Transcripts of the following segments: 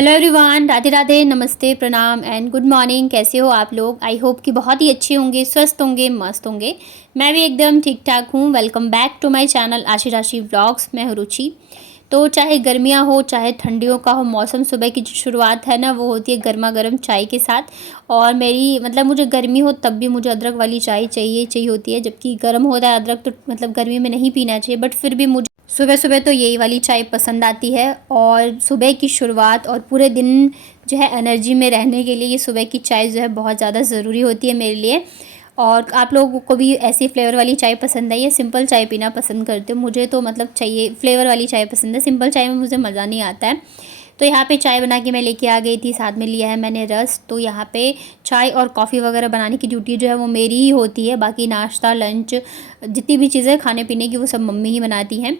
Hello everyone, Radhe Radhe, नमस्ते, प्रणाम and good morning. कैसे हो आप लोग? आई होप कि बहुत ही अच्छे होंगे, स्वस्थ होंगे, मस्त होंगे। मैं भी एकदम ठीक ठाक हूँ। Welcome back to my channel Ashi Rashi vlogs. मैं हूँ रुचि। तो चाहे गर्मियाँ हो चाहे ठंडियों का हो मौसम, सुबह की जो शुरुआत है ना वो होती है गर्मा गर्म चाय के साथ। और मेरी मुझे गर्मी हो तब भी मुझे अदरक वाली चाय चाहिए होती है। जबकि गर्म होता है अदरक तो गर्मी में नहीं पीना चाहिए, बट फिर भी मुझे सुबह सुबह तो यही वाली चाय पसंद आती है। और सुबह की शुरुआत और पूरे दिन जो है एनर्जी में रहने के लिए ये सुबह की चाय जो है बहुत ज़्यादा ज़रूरी होती है मेरे लिए। और आप लोगों को भी ऐसी फ्लेवर वाली चाय पसंद है या सिंपल चाय पीना पसंद करते हो? मुझे तो चाहिए फ्लेवर वाली चाय पसंद है, सिंपल चाय में मुझे मज़ा नहीं आता है। तो यहाँ पे चाय बना के मैं लेके आ गई थी, साथ में लिया है मैंने रस। तो यहाँ पे चाय और कॉफ़ी वगैरह बनाने की ड्यूटी जो है वो मेरी ही होती है। बाकी नाश्ता लंच जितनी भी चीज़ें खाने पीने की वो सब मम्मी ही बनाती हैं।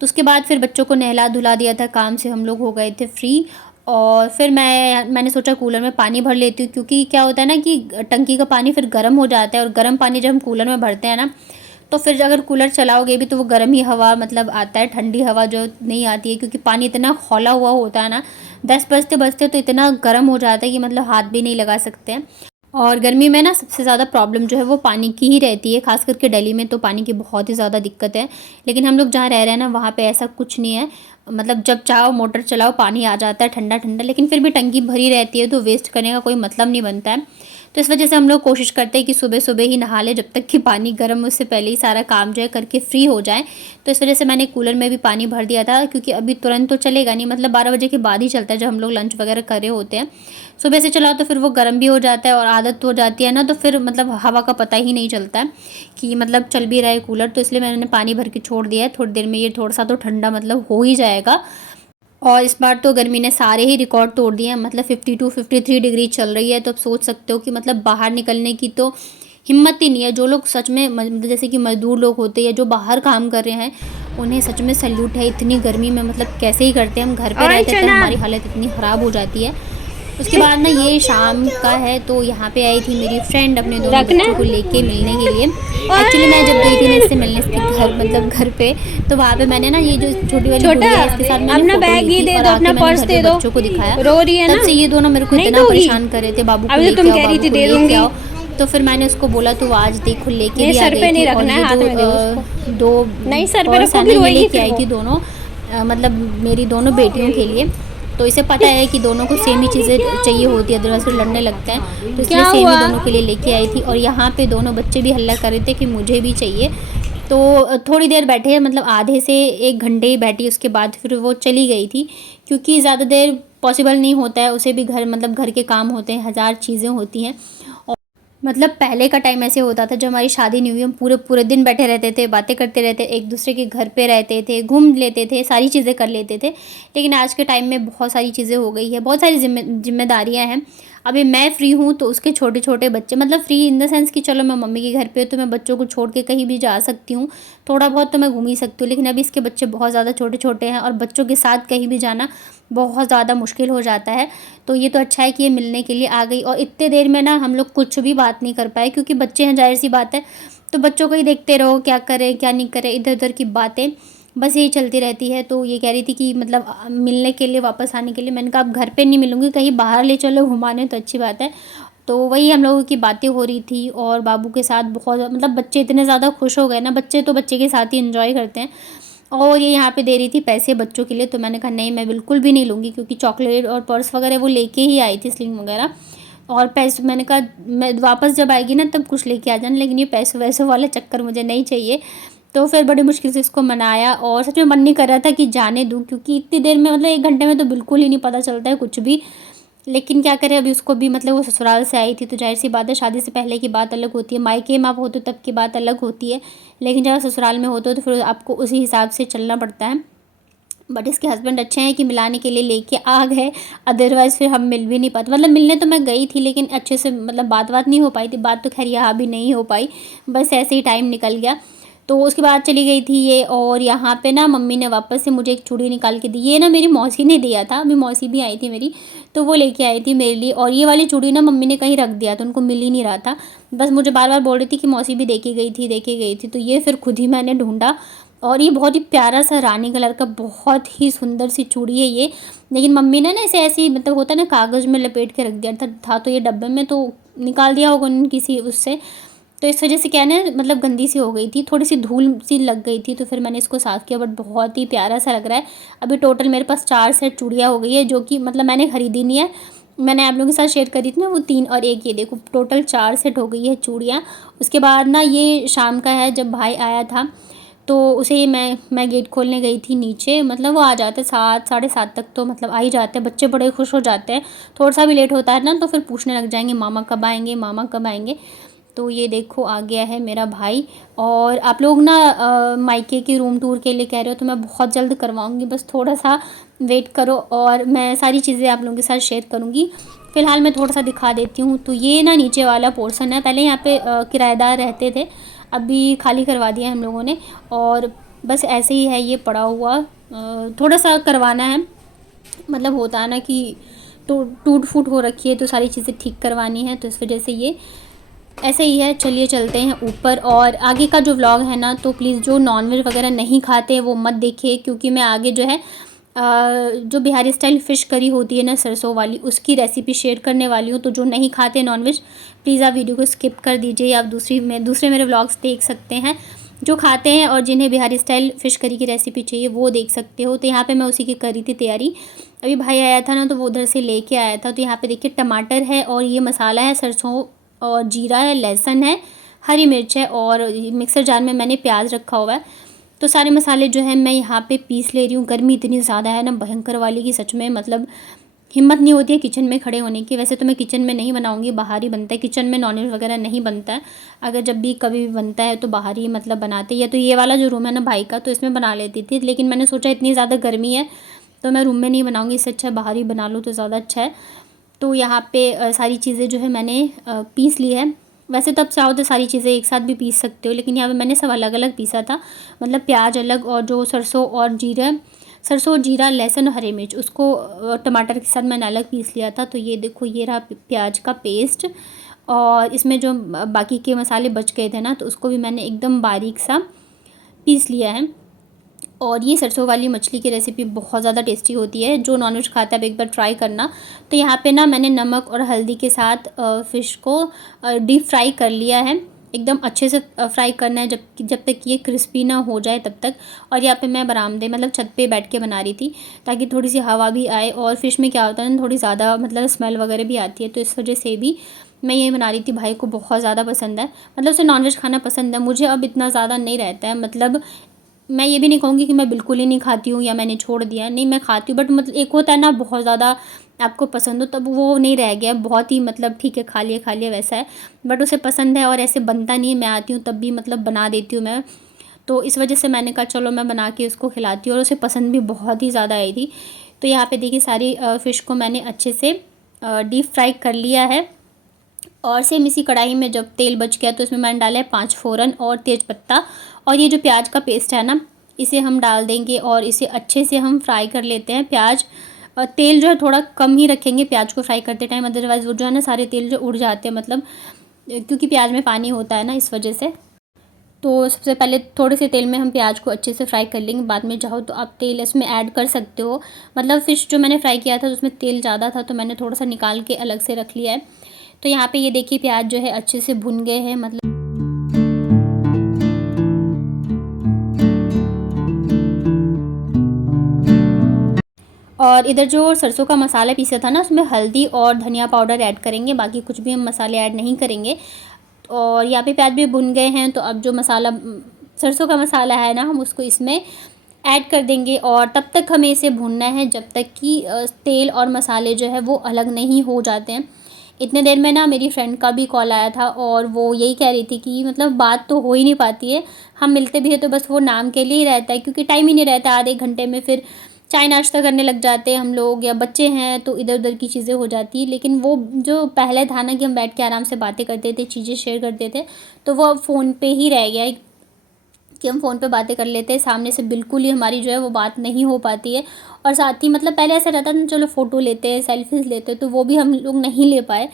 तो उसके बाद फिर बच्चों को नहला धुला दिया था, काम से हम लोग हो गए थे फ्री। और फिर मैंने सोचा कूलर में पानी भर लेती हूँ, क्योंकि क्या होता है ना कि टंकी का पानी फिर गर्म हो जाता है। और गर्म पानी जब हम कूलर में भरते हैं ना तो फिर अगर कूलर चलाओगे भी तो वो गर्म ही हवा आता है, ठंडी हवा जो नहीं आती है। क्योंकि पानी इतना खौला हुआ होता है ना, 10 बजते बजते तो इतना गर्म हो जाता है कि हाथ भी नहीं लगा सकते हैं। और गर्मी में ना सबसे ज़्यादा प्रॉब्लम जो है वो पानी की ही रहती है। खास करके दिल्ली में तो पानी की बहुत ही ज़्यादा दिक्कत है। लेकिन हम लोग जहाँ रह रहे हैं ना वहाँ पे ऐसा कुछ नहीं है। जब चाहो मोटर चलाओ पानी आ जाता है ठंडा ठंडा। लेकिन फिर भी टंकी भरी रहती है तो वेस्ट करने का कोई मतलब नहीं बनता है। तो इस वजह से हम लोग कोशिश करते हैं कि सुबह सुबह ही नहा लें, जब तक कि पानी गर्म उससे पहले ही सारा काम जो है करके फ्री हो जाए। तो इस वजह से मैंने कूलर में भी पानी भर दिया था, क्योंकि अभी तुरंत तो चलेगा नहीं। 12 बजे के बाद ही चलता है जब हम लोग लंच वगैरह कर रहे होते हैं। सुबह से चलाओ तो फिर वो गर्म भी हो जाता है और आदत हो जाती है ना, तो फिर हवा का पता ही नहीं चलता है कि चल भी रहा है कूलर। तो इसलिए मैंने पानी भर के छोड़ दिया है। थोड़ी देर में ये थोड़ा सा तो ठंडा हो ही जाएगा। और इस बार तो गर्मी ने सारे ही रिकॉर्ड तोड़ दिए हैं। 52 53 डिग्री चल रही है। तो अब सोच सकते हो कि बाहर निकलने की तो हिम्मत ही नहीं है। जो लोग सच में जैसे कि मजदूर लोग होते हैं या जो बाहर काम कर रहे हैं, उन्हें सच में सैल्यूट है। इतनी गर्मी में कैसे ही करते हैं। हम घर पे रहते हैं तो हमारी हालत इतनी ख़राब हो जाती है। उसके बाद ना ये शाम का है, तो यहाँ पे आई थी मेरी फ्रेंड अपने दोनों बच्चों को लेके मिलने के लिए। एक्चुअली मैं जब गई थी ना इससे मिलने इसके घर घर पे, तो वहाँ पे मैंने ना ये जो छोटी वाली गुड़िया है इसके साथ मैंने फोटो ली थी और आके मैंने घर पे बच्चों को दिखाया। तब से ये दोनों मेरे को इतना परेशान कर रहे थे, बाबू को लेके आओ, बाबू को लेके आओ। तो फिर मैंने उसको बोला तो आज देखो लेके भी आ गई थी। और ये जो दो पर्स है ना ये लेके आई थी दोनों, मेरी दोनों बेटियों के लिए। तो इसे पता है कि दोनों को सेम ही चीज़ें चाहिए होती है, अदरवाइज फिर लड़ने लगते हैं। तो इसलिए सेम ही दोनों के लिए लेके आई थी। और यहाँ पे दोनों बच्चे भी हल्ला कर रहे थे कि मुझे भी चाहिए। तो थोड़ी देर बैठे, आधे से 1 घंटे ही बैठी। उसके बाद फिर वो चली गई थी, क्योंकि ज़्यादा देर पॉसिबल नहीं होता है। उसे भी घर के काम होते हैं, हज़ार चीज़ें होती हैं। पहले का टाइम ऐसे होता था, जब हमारी शादी नहीं हुई, हम पूरे पूरे दिन बैठे रहते थे, बातें करते रहते, एक दूसरे के घर पे रहते थे, घूम लेते थे, सारी चीज़ें कर लेते थे। लेकिन आज के टाइम में बहुत सारी चीज़ें हो गई है, बहुत सारी जिम्मेदारियां हैं। अभी मैं फ्री हूँ तो उसके छोटे छोटे बच्चे, फ्री इन द सेंस कि चलो मैं मम्मी के घर पे तो मैं बच्चों को छोड़ के कहीं भी जा सकती हूँ, थोड़ा बहुत तो मैं घूम ही सकती हूँ। लेकिन अभी इसके बच्चे बहुत ज़्यादा छोटे छोटे हैं और बच्चों के साथ कहीं भी जाना बहुत ज़्यादा मुश्किल हो जाता है। तो ये तो अच्छा है कि ये मिलने के लिए आ गई। और इतने देर में ना हम लोग कुछ भी बात नहीं कर पाए, क्योंकि बच्चे हैं, जाहिर सी बात है। तो बच्चों को ही देखते रहो, क्या करें क्या नहीं करें, इधर उधर की बातें बस यही चलती रहती है। तो ये कह रही थी कि मिलने के लिए, वापस आने के लिए। मैंने कहा अब घर पे नहीं मिलूँगी, कहीं बाहर ले चलो घुमाने तो अच्छी बात है। तो वही हम लोगों की बातें हो रही थी। और बाबू के साथ बहुत बच्चे इतने ज़्यादा खुश हो गए ना, बच्चे तो बच्चे के साथ ही इंजॉय करते हैं। और ये यहाँ पे दे रही थी पैसे बच्चों के लिए। तो मैंने कहा नहीं, मैं बिल्कुल भी नहीं लूँगी, क्योंकि चॉकलेट और पर्स वगैरह वो लेके ही आई थी, स्लिंग वगैरह। और पैसे मैंने कहा मैं वापस जब आएगी ना तब कुछ लेके आ जाना, लेकिन ये पैसों वैसों वाला चक्कर मुझे नहीं चाहिए। तो फिर बड़ी मुश्किल से इसको मनाया। और सच में मन नहीं कर रहा था कि जाने दूँ, क्योंकि इतनी देर में 1 घंटे में तो बिल्कुल ही नहीं पता चलता है कुछ भी। लेकिन क्या करें, अभी उसको भी वो ससुराल से आई थी, तो जाहिर सी बात है, शादी से पहले की बात अलग होती है, मायके में आप होते तब की बात अलग होती है। लेकिन जब ससुराल में होते हो तो फिर आपको उसी हिसाब से चलना पड़ता है। बट इसके हस्बैंड अच्छे हैं कि मिलाने के लिए लेके आ गए, अदरवाइज़ फिर हम मिल भी नहीं पाते। मिलने तो मैं गई थी, लेकिन अच्छे से बात नहीं हो पाई थी। बात तो खैर यहाँ भी नहीं हो पाई, बस ऐसे ही टाइम निकल गया। तो उसके बाद चली गई थी ये। और यहाँ पे ना मम्मी ने वापस से मुझे एक चूड़ी निकाल के दी। ये ना मेरी मौसी ने दिया था, अभी मौसी भी आई थी मेरी, तो वो लेके आई थी मेरे लिए। और ये वाली चूड़ी ना मम्मी ने कहीं रख दिया था, उनको मिल ही नहीं रहा था। बस मुझे बार बार बोल रही थी कि मौसी भी देके गई थी, देके गई थी। तो ये फिर खुद ही मैंने ढूंढा, और ये बहुत ही प्यारा सा रानी कलर का बहुत ही सुंदर सी चूड़ी है ये। लेकिन मम्मी ने ना इसे ऐसे ही मतलब होता है ना कागज़ में लपेट के रख दिया था तो ये डब्बे में तो निकाल दिया होगा उन्होंने किसी उससे, तो इस वजह से क्या है ना मतलब गंदी सी हो गई थी, थोड़ी सी धूल सी लग गई थी, तो फिर मैंने इसको साफ़ किया। बट बहुत ही प्यारा सा लग रहा है। अभी टोटल मेरे पास 4 सेट चूड़ियाँ हो गई है, जो कि मतलब मैंने ख़रीदी नहीं है, मैंने आप लोगों के साथ शेयर करी थी ना वो 3 और 1, ये देखो टोटल 4 सेट हो गई है चूड़ियाँ। उसके बाद ना ये शाम का है, जब भाई आया था तो उसे मैं गेट खोलने गई थी नीचे, मतलब वो आ जाते 7 साढ़े 7 तक, तो मतलब आ ही जाते हैं। बच्चे बड़े खुश हो जाते हैं, थोड़ा सा भी लेट होता है ना तो फिर पूछने लग जाएंगे मामा कब आएंगे, मामा कब आएंगे। तो ये देखो आ गया है मेरा भाई। और आप लोग ना मायके के रूम टूर के लिए कह रहे हो, तो मैं बहुत जल्द करवाऊँगी, बस थोड़ा सा वेट करो और मैं सारी चीज़ें आप लोगों के साथ शेयर करूँगी। फ़िलहाल मैं थोड़ा सा दिखा देती हूँ। तो ये ना नीचे वाला पोर्शन है, पहले यहाँ पे किराएदार रहते थे, अभी खाली करवा दिया हम लोगों ने, और बस ऐसे ही है ये पड़ा हुआ। थोड़ा सा करवाना है, मतलब होता है ना कि तो टूट फूट हो रखी है तो सारी चीज़ें ठीक करवानी है, तो इस वजह से ये ऐसे ही है। चलिए चलते हैं ऊपर, और आगे का जो व्लॉग है ना तो प्लीज़ जो नॉनवेज वगैरह नहीं खाते वो मत देखिए, क्योंकि मैं आगे जो है जो बिहारी स्टाइल फ़िश करी होती है ना सरसों वाली, उसकी रेसिपी शेयर करने वाली हूँ। तो जो नहीं खाते नॉनवेज प्लीज़ आप वीडियो को स्किप कर दीजिए, या आप दूसरे मेरे व्लॉग्स देख सकते हैं। जो खाते हैं और जिन्हें बिहारी स्टाइल फ़िश करी की रेसिपी चाहिए वो देख सकते हो। तो यहाँ पे मैं उसी की करी थी तैयारी। अभी भाई आया था ना तो वो उधर से लेके आया था। तो यहाँ पे देखिए टमाटर है, और ये मसाला है सरसों और जीरा है, लहसुन है, हरी मिर्च है, और मिक्सर जार में मैंने प्याज रखा हुआ है। तो सारे मसाले जो है मैं यहाँ पे पीस ले रही हूँ। गर्मी इतनी ज़्यादा है ना भयंकर वाली की, सच में मतलब हिम्मत नहीं होती है किचन में खड़े होने की। वैसे तो मैं किचन में नहीं बनाऊँगी, बाहर ही बनता है, किचन में नॉनवेज वगैरह नहीं बनता है। अगर जब भी कभी भी बनता है तो बाहर ही मतलब बनाते, या तो ये वाला जो रूम है ना भाई का, तो इसमें बना लेती थी। लेकिन मैंने सोचा इतनी ज़्यादा गर्मी है तो मैं रूम में नहीं बनाऊँगी, इससे अच्छा बाहर ही बना लूँ तो ज़्यादा अच्छा है। तो यहाँ पे सारी चीज़ें जो है मैंने पीस ली है। वैसे तो आप चाहो तो सारी चीज़ें एक साथ भी पीस सकते हो, लेकिन यहाँ पे मैंने सब अलग अलग पीसा था। मतलब प्याज अलग, और जो सरसों और जीरा लहसुन और हरी मिर्च, उसको टमाटर के साथ मैंने अलग पीस लिया था। तो ये देखो ये रहा प्याज का पेस्ट, और इसमें जो बाकी के मसाले बच गए थे ना तो उसको भी मैंने एकदम बारीक सा पीस लिया है। और ये सरसों वाली मछली की रेसिपी बहुत ज़्यादा टेस्टी होती है, जो नॉनवेज खाता है अब एक बार ट्राई करना। तो यहाँ पे ना मैंने नमक और हल्दी के साथ फ़िश को डीप फ्राई कर लिया है। एकदम अच्छे से फ्राई करना है जब तक ये क्रिस्पी ना हो जाए तब तक। और यहाँ पे मैं बरामदे मतलब छत पे बैठ के बना रही थी, ताकि थोड़ी सी हवा भी आए। और फ़िश में क्या होता है ना थोड़ी ज़्यादा मतलब स्मेल वगैरह भी आती है, तो इस वजह से भी मैं ये बना रही थी। भाई को बहुत ज़्यादा पसंद है, मतलब उसे नॉनवेज खाना पसंद है। मुझे अब इतना ज़्यादा नहीं रहता है, मतलब मैं ये भी नहीं कहूँगी कि मैं बिल्कुल ही नहीं खाती हूँ या मैंने छोड़ दिया, नहीं मैं खाती हूँ। बट मतलब एक होता है ना बहुत ज़्यादा आपको पसंद हो, तब वो नहीं रह गया बहुत ही, मतलब ठीक है खा लिया वैसा है। बट उसे पसंद है और ऐसे बनता नहीं है, मैं आती हूँ तब भी मतलब बना देती हूँ मैं। तो इस वजह से मैंने कहा चलो मैं बना के उसको खिलाती हूँ, और उसे पसंद भी बहुत ही ज़्यादा आई थी। तो यहाँ पे देखिए सारी फ़िश को मैंने अच्छे से डीप फ्राई कर लिया है। और सेम इसी कढ़ाई में जब तेल बच गया तो इसमें मैंने डाला है 5 फ़ोरन और तेज़पत्ता, और ये जो प्याज का पेस्ट है ना इसे हम डाल देंगे, और इसे अच्छे से हम फ्राई कर लेते हैं। प्याज तेल जो है थोड़ा कम ही रखेंगे प्याज को फ्राई करते टाइम, अदरवाइज़ वो जो है ना सारे तेल जो उड़ जाते हैं, मतलब क्योंकि प्याज में पानी होता है ना इस वजह से। तो सबसे पहले थोड़े से तेल में हम प्याज को अच्छे से फ्राई कर लेंगे, बाद में चाहो तो आप तेल इसमें ऐड कर सकते हो। मतलब फ़िश जो मैंने फ्राई किया था तो उसमें तेल ज़्यादा था, तो मैंने थोड़ा सा निकाल के अलग से रख लिया है। तो यहाँ पे ये देखिए प्याज जो है अच्छे से भुन गए हैं, मतलब और इधर जो सरसों का मसाला पीसा था ना उसमें हल्दी और धनिया पाउडर ऐड करेंगे, बाकी कुछ भी हम मसाले ऐड नहीं करेंगे। और यहाँ पे प्याज भी भुन गए हैं, तो अब जो मसाला सरसों का मसाला है ना हम उसको इसमें ऐड कर देंगे, और तब तक हमें इसे भूनना है जब तक कि तेल और मसाले जो है वो अलग नहीं हो जाते हैं। इतने देर में ना मेरी फ्रेंड का भी कॉल आया था, और वो यही कह रही थी कि मतलब बात तो हो ही नहीं पाती है, हम मिलते भी है तो बस वो नाम के लिए ही रहता है, क्योंकि टाइम ही नहीं रहता। आधे घंटे में फिर चाय नाश्ता करने लग जाते हैं हम लोग, या बच्चे हैं तो इधर उधर की चीज़ें हो जाती है। लेकिन वो जो पहले था ना कि हम बैठ के आराम से बातें करते थे, चीज़ें शेयर करते थे, तो वो अब फ़ोन पे ही रह गया है कि हम फ़ोन पे बातें कर लेते हैं, सामने से बिल्कुल ही हमारी जो है वो बात नहीं हो पाती है। और साथ ही मतलब पहले ऐसा रहता था ना चलो फ़ोटो लेते हैं, सेल्फीज़ लेते हैं, तो वो भी हम लोग नहीं ले पाए।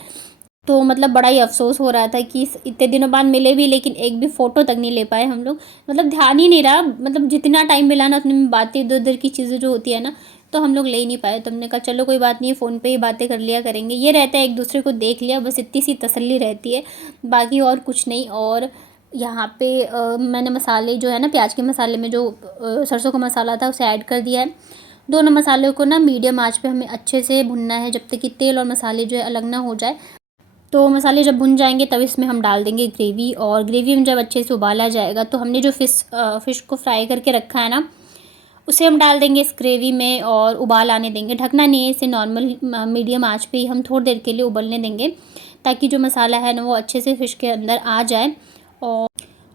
तो मतलब बड़ा ही अफ़सोस हो रहा था कि इतने दिनों बाद मिले भी, लेकिन एक भी फ़ोटो तक नहीं ले पाए हम लोग। मतलब ध्यान ही नहीं रहा, मतलब जितना टाइम मिला ना अपने में बातें इधर-उधर की चीज़ें जो होती है ना, तो हम लोग ले ही नहीं पाए। तो हमने कहा चलो कोई बात नहीं है, फ़ोन पे ही बातें कर लिया करेंगे। ये रहता है एक दूसरे को देख लिया, बस इतनी सी तसल्ली रहती है, बाकी और कुछ नहीं। और यहाँ पे मैंने मसाले जो है ना, प्याज के मसाले में जो सरसों का मसाला था उसे ऐड कर दिया है। दोनों मसालों को ना मीडियम आँच पे हमें अच्छे से भुनना है, जब तक कि तेल और मसाले जो है अलग ना हो जाए। तो मसाले जब भुन जाएंगे तब इसमें हम डाल देंगे ग्रेवी, और ग्रेवी में जब अच्छे से उबाल आ जाएगा तो हमने जो फ़िश को फ्राई करके रखा है ना, उसे हम डाल देंगे इस ग्रेवी में और उबाल आने देंगे। ढकना नहीं है इसे, नॉर्मल मीडियम आंच पे ही हम थोड़ी देर के लिए उबलने देंगे, ताकि जो मसाला है ना वो अच्छे से फ़िश के अंदर आ जाए।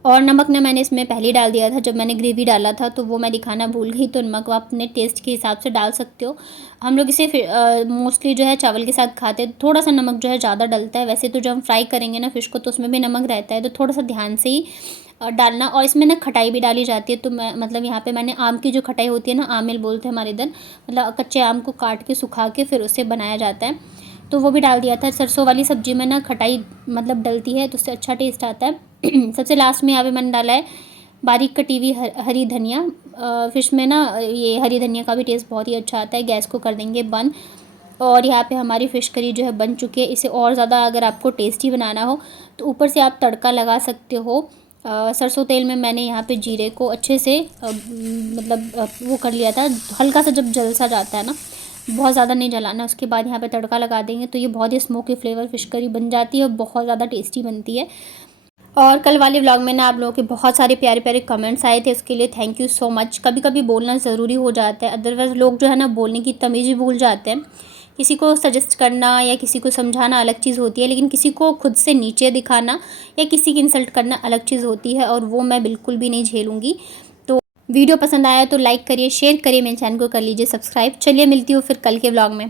और नमक ना मैंने इसमें पहले ही डाल दिया था, जब मैंने ग्रेवी डाला था तो वो मैं दिखाना भूल गई। तो नमक आप अपने टेस्ट के हिसाब से डाल सकते हो। हम लोग इसे मोस्टली जो है चावल के साथ खाते हैं, तो थोड़ा सा नमक जो है ज़्यादा डलता है। वैसे तो जब हम फ्राई करेंगे ना फ़िश को तो उसमें भी नमक रहता है, तो थोड़ा सा ध्यान से ही डालना। और इसमें ना खटाई भी डाली जाती है, तो मैं मतलब यहाँ पे मैंने आम की जो खटाई होती है ना, आमिल बोलते हैं हमारे इधर, मतलब कच्चे आम को काट के सुखा के फिर उसे बनाया जाता है, तो वो भी डाल दिया था। सरसों वाली सब्ज़ी में ना खटाई मतलब डलती है तो उससे अच्छा टेस्ट आता है। सबसे लास्ट में यहाँ पे मैंने डाला है बारीक कटी हुई हरी धनिया। फ़िश में ना ये हरी धनिया का भी टेस्ट बहुत ही अच्छा आता है। गैस को कर देंगे बंद। और यहाँ पे हमारी फ़िश करी जो है बन चुकी है। इसे और ज़्यादा अगर आपको टेस्टी बनाना हो तो ऊपर से आप तड़का लगा सकते हो। सरसों तेल में मैंने यहाँ पे जीरे को अच्छे से वो कर लिया था, हल्का सा जब जल सा जाता है ना, बहुत ज़्यादा नहीं जलाना। उसके बाद यहाँ पे तड़का लगा देंगे तो ये बहुत ही स्मोकी फ्लेवर फ़िश करी बन जाती है और बहुत ज़्यादा टेस्टी बनती है। और कल वाले व्लॉग में ना आप लोगों के बहुत सारे प्यारे प्यारे कमेंट्स आए थे, उसके लिए थैंक यू सो मच। कभी कभी बोलना ज़रूरी हो जाता है, अदरवाइज़ लोग जो है ना बोलने की तमीज़ ही भूल जाते हैं। किसी को सजेस्ट करना या किसी को समझाना अलग चीज़ होती है, लेकिन किसी को खुद से नीचे दिखाना या किसी की इंसल्ट करना अलग चीज़ होती है, और वो मैं बिल्कुल भी नहीं झेलूँगी। तो वीडियो पसंद आया तो लाइक करिए, शेयर करिए, मेरे चैनल को कर लीजिए सब्सक्राइब। चलिए मिलती हूँ फिर कल के व्लॉग में।